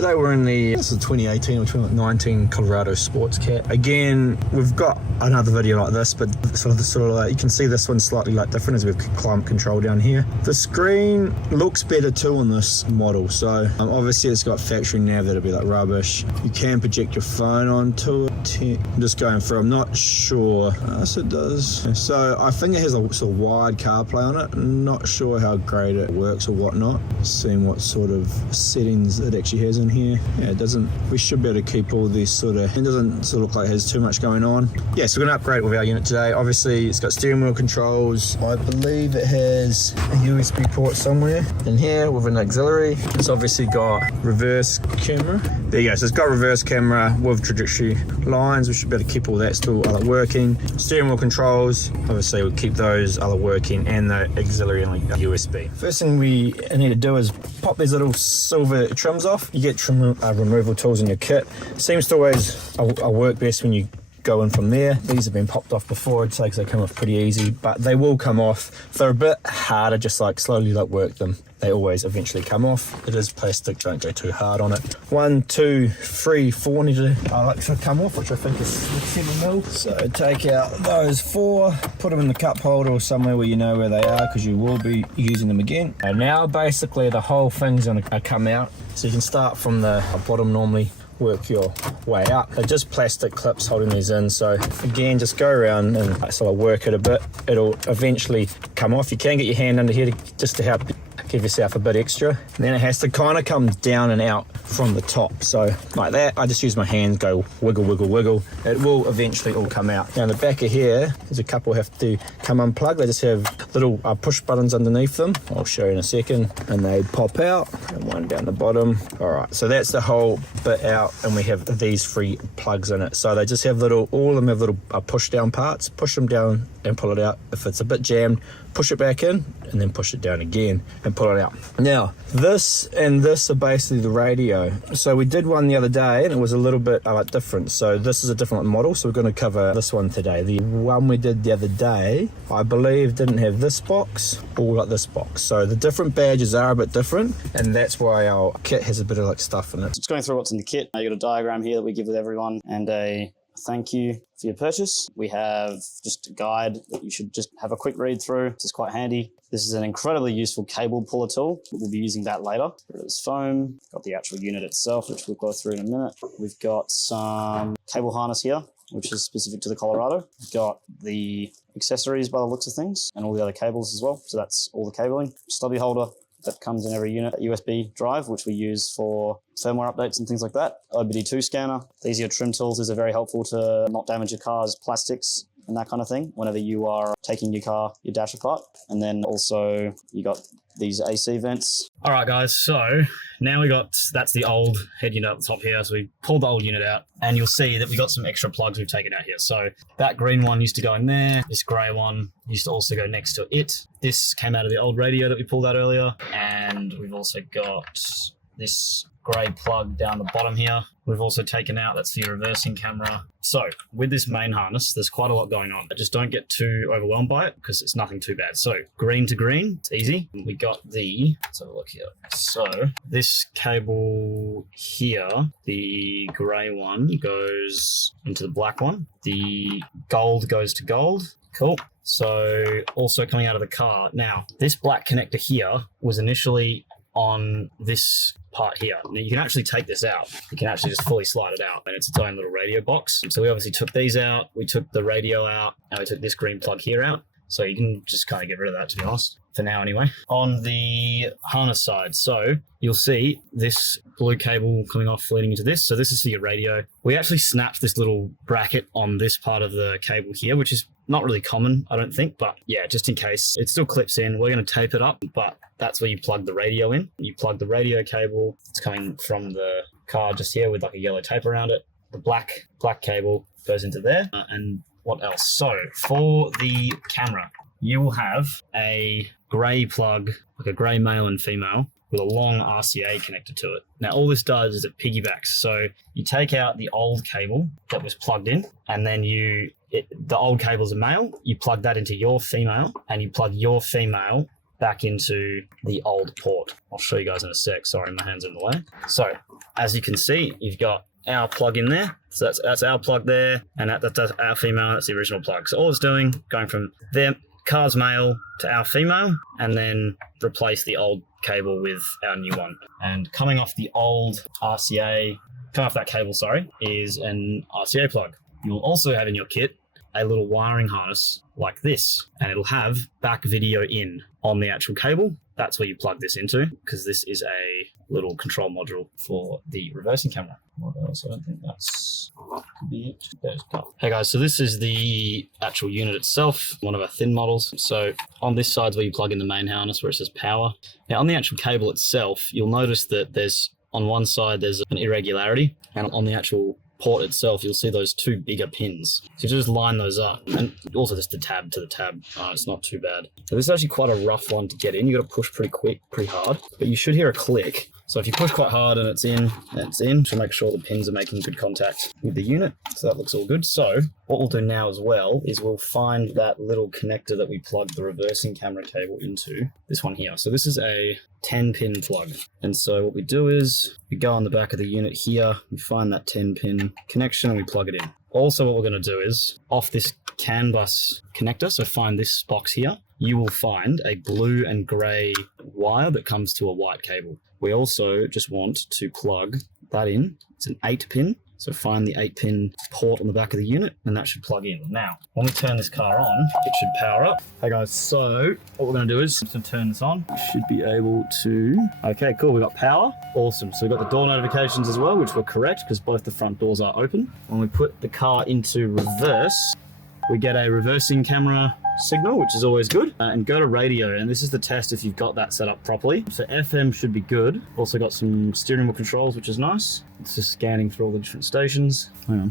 Today we're in this is 2018 or 2019 Colorado Sports Cat. Again, we've got another video like this, but sort of like, you can see this one's slightly like different as we've climate control down here. The screen looks better too on this model. So obviously it's got factory nav that'll be like rubbish. You can project your phone onto it. I'm just going through, I'm not sure. Yes, it does. So I think it has a sort of wide CarPlay on it. I'm not sure how great it works or whatnot. Seeing what sort of settings it actually has in here. Yeah, it doesn't, we should be able to keep all these sort of, it doesn't sort of look like it has too much going on. Yeah, so we're going to upgrade with our unit today. Obviously it's got steering wheel controls. I believe it has a USB port somewhere in here with an auxiliary. It's obviously got reverse camera. There you go, so it's got reverse camera with trajectory lines. We should be able to keep all that still working. Steering wheel controls, obviously we'll keep those working, and the auxiliary and like USB. First thing we need to do is pop these little silver trims off. You get trim removal tools in your kit. Seems to always work best when you go in from there. These have been popped off before, I'd say, because they come off pretty easy, but they will come off. If they're a bit harder, just like slowly like work them. They always eventually come off. It is plastic, don't go too hard on it. 1, 2, 3, 4 need to come off, which I think is 7 mil. So take out those 4, put them in the cup holder or somewhere where you know where they are, because you will be using them again. And now basically the whole thing's gonna come out. So you can start from the bottom normally, work your way up. They're just plastic clips holding these in, so again just go around and sort of work it a bit. It'll eventually come off. You can get your hand under here just to help give yourself a bit extra, and then it has to kind of come down and out from the top. So like that, I just use my hands, go wiggle, wiggle, wiggle. It will eventually all come out. Now in the back of here, there's a couple have to come unplugged. They just have little push buttons underneath them. I'll show you in a second. And they pop out, and one down the bottom. All right, so that's the whole bit out, and we have these 3 plugs in it. So they just have all of them have little push down parts. Push them down and pull it out. If it's a bit jammed, push it back in, and then push it down again and pull it out. Now, this and this are basically the radio. So we did one the other day, and it was a little bit different. So this is a different model, so we're going to cover this one today. The one we did the other day, I believe, didn't have this box or like this box. So the different badges are a bit different, and that's why our kit has a bit of stuff in it. Just going through what's in the kit. You got a diagram here that we give with everyone, and a thank you for your purchase. We have just a guide that you should just have a quick read through. It's quite handy. This is an incredibly useful cable puller tool. We'll be using that later. There's foam, got the actual unit itself, which we'll go through in a minute. We've got some cable harness here, which is specific to the Colorado. We've got the accessories by the looks of things, and all the other cables as well. So that's all the cabling. Stubby holder that comes in every unit, USB drive, which we use for firmware updates and things like that. OBD2 scanner. These are your trim tools. These are very helpful to not damage your car's plastics and that kind of thing whenever you are taking your dash apart. And then also you got these AC vents. All right, guys, so now that's the old head unit at the top here. So we pulled the old unit out, and you'll see that we got some extra plugs we've taken out here. So that green one used to go in there. This gray one used to also go next to it. This came out of the old radio that we pulled out earlier. And we've also got this grey plug down the bottom here. We've also taken out, that's the reversing camera. So with this main harness, there's quite a lot going on. Just don't get too overwhelmed by it, because it's nothing too bad. So green to green, it's easy. We got let's have a look here. So this cable here, the grey one goes into the black one. The gold goes to gold. Cool. So also coming out of the car. Now, this black connector here was initially on this part here. Now you can actually take this out. You can actually just fully slide it out, and it's its own little radio box. So we obviously took these out, we took the radio out, and we took this green plug here out. So you can just kind of get rid of that, to be honest, for now anyway. On the harness side, so you'll see this blue cable coming off leading into this. So this is for your radio. We actually snapped this little bracket on this part of the cable here, which is not really common, I don't think, but yeah, just in case. It still clips in. We're going to tape it up, but that's where you plug the radio in. You plug the radio cable. It's coming from the car just here with like a yellow tape around it. The black cable goes into there. And what else? So for the camera, you will have a grey plug, like a grey male and female, with a long RCA connected to it. Now all this does is it piggybacks. So you take out the old cable that was plugged in, and then the old cable's a male, you plug that into your female, and you plug your female back into the old port. I'll show you guys in a sec. Sorry, my hand's in the way. So as you can see, you've got our plug in there. So that's our plug there, and that's our female, that's the original plug. So all it's doing, going from their car's male to our female, and then replace the old cable with our new one. And coming off the old RCA, coming off that cable, sorry, is an RCA plug. You'll also have in your kit a little wiring harness like this, and it'll have back video in on the actual cable. That's where you plug this into, because this is a little control module for the reversing camera. What else? I don't think that's could be it. There's a couple. Hey guys, so this is the actual unit itself, one of our thin models. So on this side is where you plug in the main harness where it says power. Now on the actual cable itself, you'll notice that there's, on one side there's an irregularity, and on the actual port itself, you'll see those two bigger pins. So you just line those up, and also just the tab to the tab. It's not too bad. So this is actually quite a rough one to get in. You got to push pretty quick, pretty hard, but you should hear a click. So if you push quite hard and it's in, to make sure the pins are making good contact with the unit. So that looks all good. So what we'll do now as well is we'll find that little connector that we plug the reversing camera cable into, this one here. So this is a 10-pin plug. And so what we do is we go on the back of the unit here, we find that 10-pin connection and we plug it in. Also what we're going to do is off this CAN bus connector, so find this box here, you will find a blue and grey wire that comes to a white cable. We also just want to plug that in. It's an 8-pin. So find the 8-pin port on the back of the unit, and that should plug in. Now, when we turn this car on, it should power up. Hey guys, so what we're gonna do is to turn this on. We should be able to, okay, cool, we got power. Awesome, so we've got the door notifications as well, which were correct because both the front doors are open. When we put the car into reverse, we get a reversing camera signal, which is always good, and go to radio, and this is the test if you've got that set up properly. So FM should be good. Also got some steering wheel controls, which is nice. It's just scanning through all the different stations.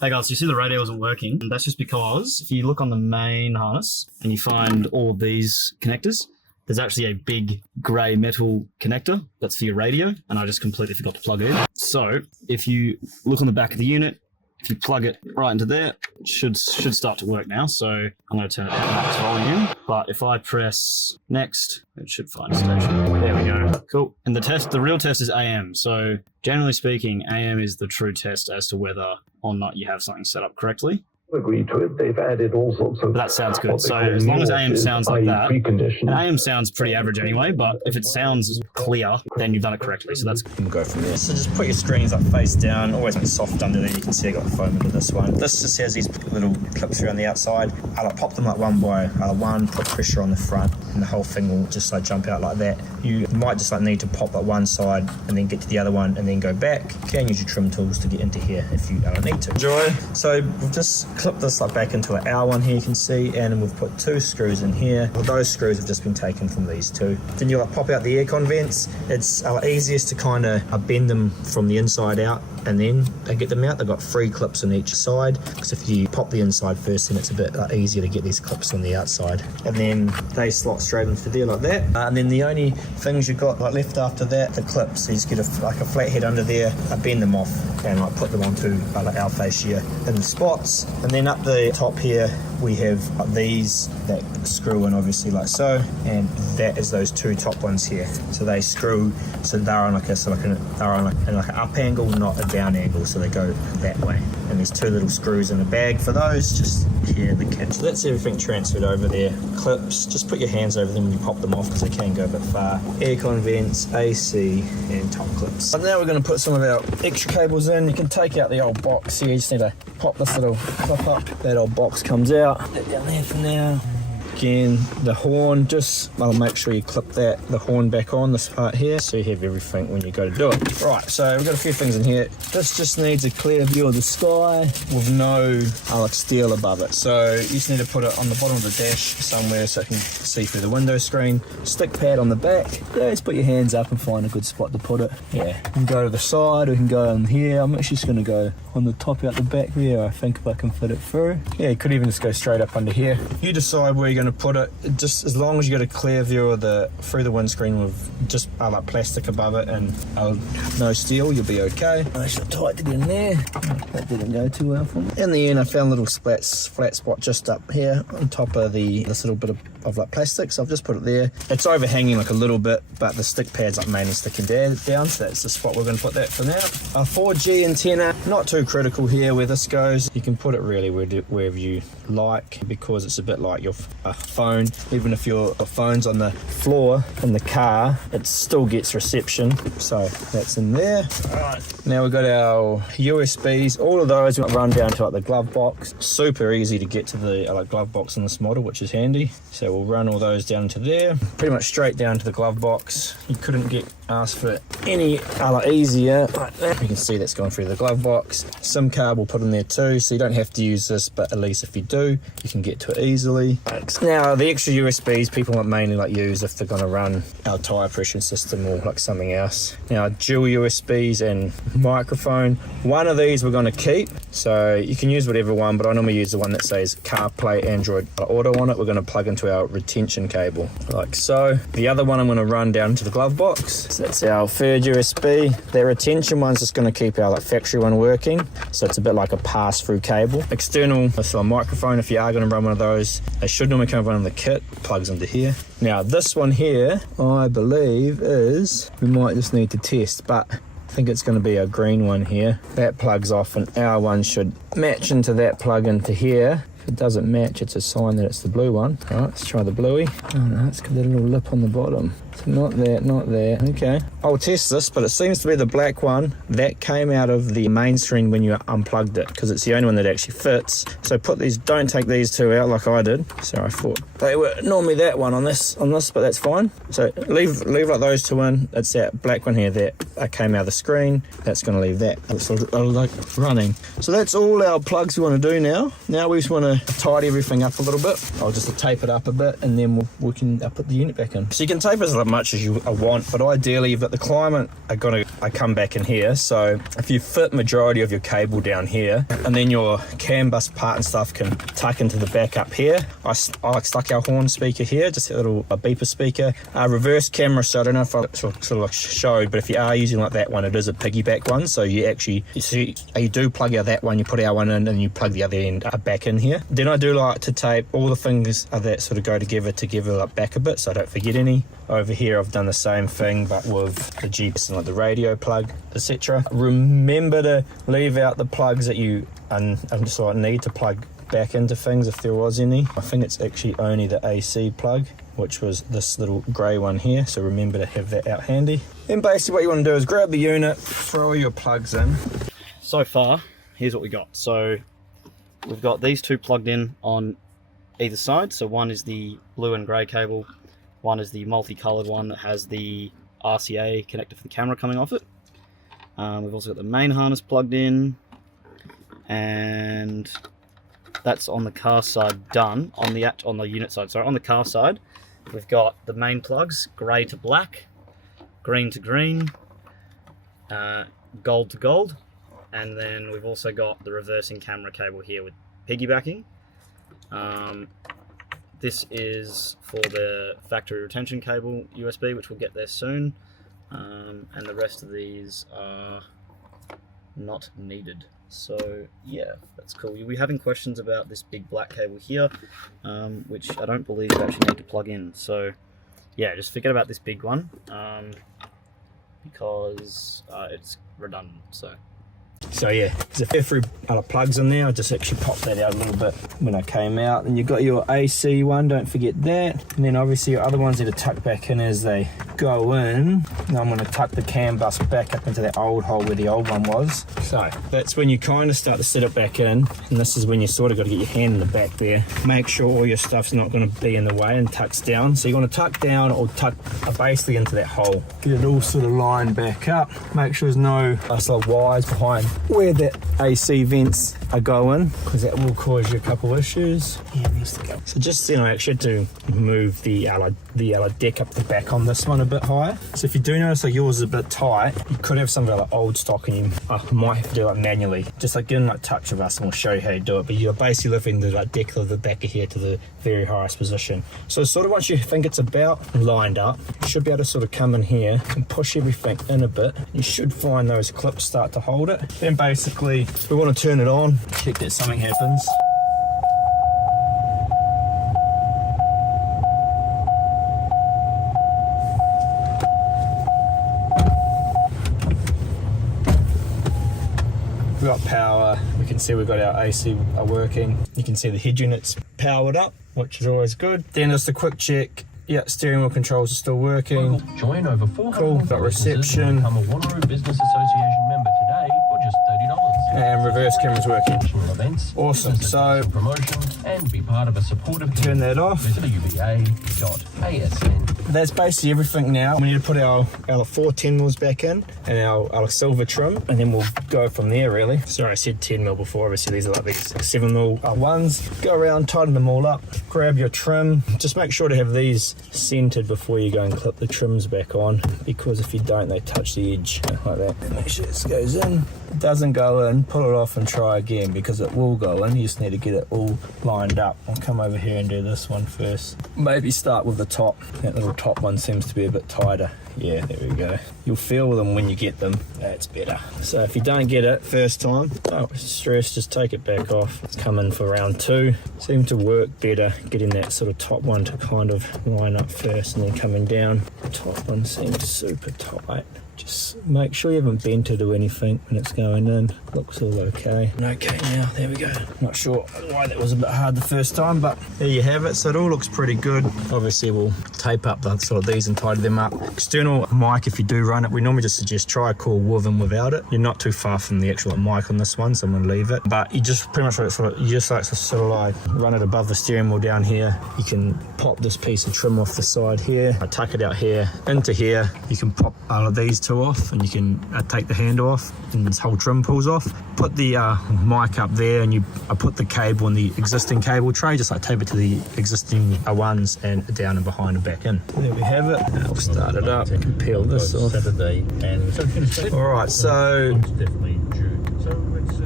Hey guys, so you see the radio isn't working, and that's just because if you look on the main harness and you find all of these connectors, there's actually a big grey metal connector that's for your radio, and I just completely forgot to plug it in. So if you look on the back of the unit, if you plug it right into there, it should start to work now. So I'm going to turn it down max volume. But if I press next, it should find a station. There we go. Cool. And the real test is AM. So generally speaking, AM is the true test as to whether or not you have something set up correctly. Agree to it. They've added all sorts of. But that sounds good. So as long as AM sounds like that, and AM sounds pretty average anyway, but if it sounds clear, then you've done it correctly. So that's We'll go from there. So just put your screens like face down, always be soft under there. You can see I got the foam into this one. This just has these little clips around the outside. I like pop them like one by one, put pressure on the front, and the whole thing will just like jump out like that. You might just like need to pop like one side and then get to the other one and then go back. You can use your trim tools to get into here if you need to. Enjoy. So we've just clipped this like back into our one here, you can see, and we've put 2 screws in here. Well, those screws have just been taken from these 2. Then you like pop out the aircon vents. It's easiest to kind of bend them from the inside out and then get them out. They've got 3 clips on each side, because if you pop the inside first, then it's a bit easier to get these clips on the outside. And then they slot straight into there like that. And then the only things you've got like left after that, the clips. So you just get a flat head under there, bend them off, and like put them onto like our fascia in the spots. And then up the top here we have these that screw in obviously like so, and that is those 2 top ones here. So they screw, so they're on like an up angle, not a down angle, so they go that way. And there's 2 little screws in the bag for those, just here in the kit. So that's everything transferred over there. Clips, just put your hands over them when you pop them off because they can go a bit far. Aircon vents, AC, and top clips. And now we're going to put some of our extra cables in. You can take out the old box here. You just need to pop this little clip up. That old box comes out. That down there for now. Again, the horn, I'll make sure you clip the horn back on this part here, so you have everything when you go to do it. Right, so we've got a few things in here. This just needs a clear view of the sky with no steel above it. So you just need to put it on the bottom of the dash somewhere so it can see through the window screen. Stick pad on the back. Yeah, just put your hands up and find a good spot to put it. Yeah, we can go to the side, we can go on here. I'm actually just going to go on the top out the back there, I think, if I can fit it through. Yeah, you could even just go straight up under here. You decide where you're going to to put it, just as long as you get a clear view of through the windscreen with just like plastic above it and no steel, you'll be okay. Nice and tight to get in there. That didn't go too well for me. In the end, I found a little flat spot just up here on top of this little bit of like plastic, so I've just put it there. It's overhanging like a little bit, but the stick pad's like mainly sticking down, so that's the spot we're going to put that for now. A 4G antenna, not too critical here where this goes. You can put it really wherever you like, because it's a bit like your phone. Even if your phone's on the floor in the car, it still gets reception, so that's in there. Alright, now we've got our USBs. All of those will run down to like the glove box. Super easy to get to the glove box in this model, which is handy. So we'll run all those down to there, pretty much straight down to the glove box. You couldn't get asked for any easier like that. You can see that's going through the glove box. SIM card we'll put in there too, so you don't have to use this, but at least if you do, you can get to it easily. Now the extra USBs people might mainly use if they're going to run our tire pressure system or like something else. Now dual USBs and microphone. One of these we're going to keep, so you can use whatever one, but I normally use the one that says CarPlay Android Auto on it. We're going to plug into our retention cable like so. The other one I'm going to run down to the glove box. So that's our third USB. The retention one's just going to keep our factory one working, so it's a bit like a pass-through cable. External, so a microphone, if you are going to run one of those, they should normally come with one in the kit, plugs into here. Now this one here, I believe we might just need to test, but I think it's going to be a green one here. That plugs off, and our one should match into that plug into here. If it doesn't match, it's a sign that it's the blue one. All right, let's try the bluey. Oh no, it's got that little lip on the bottom. So not that, not there. Okay, I'll test this, but it seems to be the black one that came out of the main screen when you unplugged it, because it's the only one that actually fits. So don't take these two out like I did. So I thought they were normally that one on this, but that's fine. So leave like those two in. It's that black one here that came out of the screen. That's going to leave that. It's like running. So that's all our plugs we want to do now. Now we just want to tidy everything up a little bit. I'll just tape it up a bit, and then we can put the unit back in. So you can tape it as much as you want, but ideally you've got the climate I come back in here. So if you fit majority of your cable down here, and then your CAN bus part and stuff can tuck into the back up here. I stuck our horn speaker here, just a little beeper speaker. Reverse camera, so I don't know if I sort of showed, but if you are using like that one, it is a piggyback one, so you do plug out that one, you put our one in, and you plug the other end back in here. Then I do like to tape all the fingers that sort of go together like back a bit, so I don't forget any. Over here I've done the same thing, but with the GPS and like the radio plug, etc. Remember to leave out the plugs that you need to plug back into things if there was any. I think it's actually only the AC plug, which was this little grey one here, so remember to have that out handy. Then basically what you want to do is grab the unit, throw your plugs in. So far, here's what we got. So we've got these two plugged in on either side. So one is the blue and grey cable, one is the multicolored one that has the RCA connector for the camera coming off it. We've also got the main harness plugged in, and that's on the car side done. On the unit side, sorry, on the car side, we've got the main plugs, grey to black, green to green, gold to gold, and then we've also got the reversing camera cable here with piggybacking. This is for the factory retention cable USB, which we'll get there soon, and the rest of these are not needed. So yeah, that's cool. You'll be having questions about this big black cable here, which I don't believe you actually need to plug in. So yeah, just forget about this big one, because it's redundant. So yeah, there's a fair few other plugs in there. I just actually popped that out a little bit when I came out. And you've got your AC one, don't forget that. And then obviously your other ones that are tucked back in as they go in. Now I'm going to tuck the CAN bus back up into that old hole where the old one was. So that's when you kind of start to set it back in. And this is when you sort of got to get your hand in the back there. Make sure all your stuff's not going to be in the way and tucks down. So you want to tuck down or tuck basically into that hole. Get it all sort of lined back up. Make sure there's no wires behind where the AC vents are going, because that will cause you a couple issues. Yeah, it needs to go. So just then I actually had to move the deck up the back on this one a bit higher. So if you do notice like yours is a bit tight, you could have some of the like old stock and you might have to do it manually. Just like get in like touch with us and we'll show you how you do it. But you're basically lifting the like, deck of the back of here to the very highest position. So sort of once you think it's about lined up, you should be able to sort of come in here and push everything in a bit. You should find those clips start to hold it. Then basically we want to turn it on, check that something happens. We've got power, we can see we've got our AC working. You can see the head unit's powered up, which is always good. Then just a quick check. Yeah, steering wheel controls are still working. Join over 400 cool, got reception. Become a Wanneroo Business Association member today for just $30. And reverse camera's working. Events, awesome. So promotion and be part of a supportive turn that off. Visit uva.asn. That's basically everything now. We need to put our 4 10 mils back in and our silver trim, and then we'll go from there really. Sorry, I said 10 mil before. Obviously these are like these 7 mil ones. Go around, tighten them all up, grab your trim. Just make sure to have these centered before you go and clip the trims back on, because if you don't, they touch the edge like that. Make sure this goes in. If it doesn't go in, pull it off and try again, because it will go in. You just need to get it all lined up. I'll come over here and do this one first. Maybe start with the top. That little top one seems to be a bit tighter. Yeah, there we go. You'll feel them when you get them. That's better. So if you don't get it first time, don't stress, just take it back off. Come in for round 2. Seem to work better getting that sort of top one to kind of line up first, and then coming down. The top one seems super tight. Just make sure you haven't bent it or anything when it's going in. Looks all okay. Okay now, there we go. Not sure why that was a bit hard the first time, but there you have it. So it all looks pretty good. Obviously we'll tape up the sort of these and tidy them up. External mic, if you do run it, we normally just suggest try a call with and without it. You're not too far from the actual mic on this one, so I'm gonna leave it. But you just pretty much you just like to sort of like run it above the steering wheel down here. You can pop this piece of trim off the side here. I tuck it out here into here. You can pop all of these two off, and you can take the handle off, and this whole trim pulls off. Put the mic up there, and I put the cable in the existing cable tray, just like tape it to the existing ones and down and behind and back in. There we have it. I'll start it up. I can peel this off. All right, so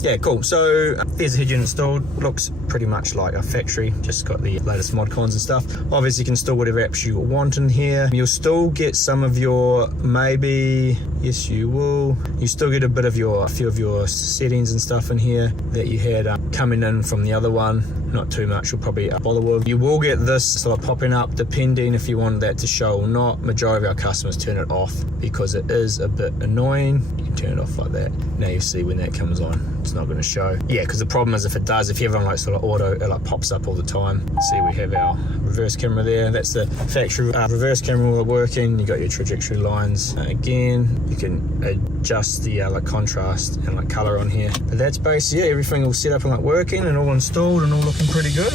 yeah, cool. So there's a head unit installed. Looks pretty much like a factory, just got the latest mod cons and stuff. Obviously you can install whatever apps you want in here. You'll still get some of your, maybe, yes you will, you still get a few of your settings and stuff in here that you had coming in from the other one. Not too much you'll probably bother with. You will get this sort of popping up depending if you want that to show or not. Majority of our customers turn it off because it is a bit annoying. You can turn it off like that. Now you see when that comes on, it's not going to show. Yeah, because the problem is if it does, if you have it on like sort of auto, it like pops up all the time. See, we have our reverse camera there. That's the factory reverse camera working. You got your trajectory lines. Again, you can adjust the like contrast and like color on here. But that's basically it. Everything all set up and like working and all installed and all looking pretty good.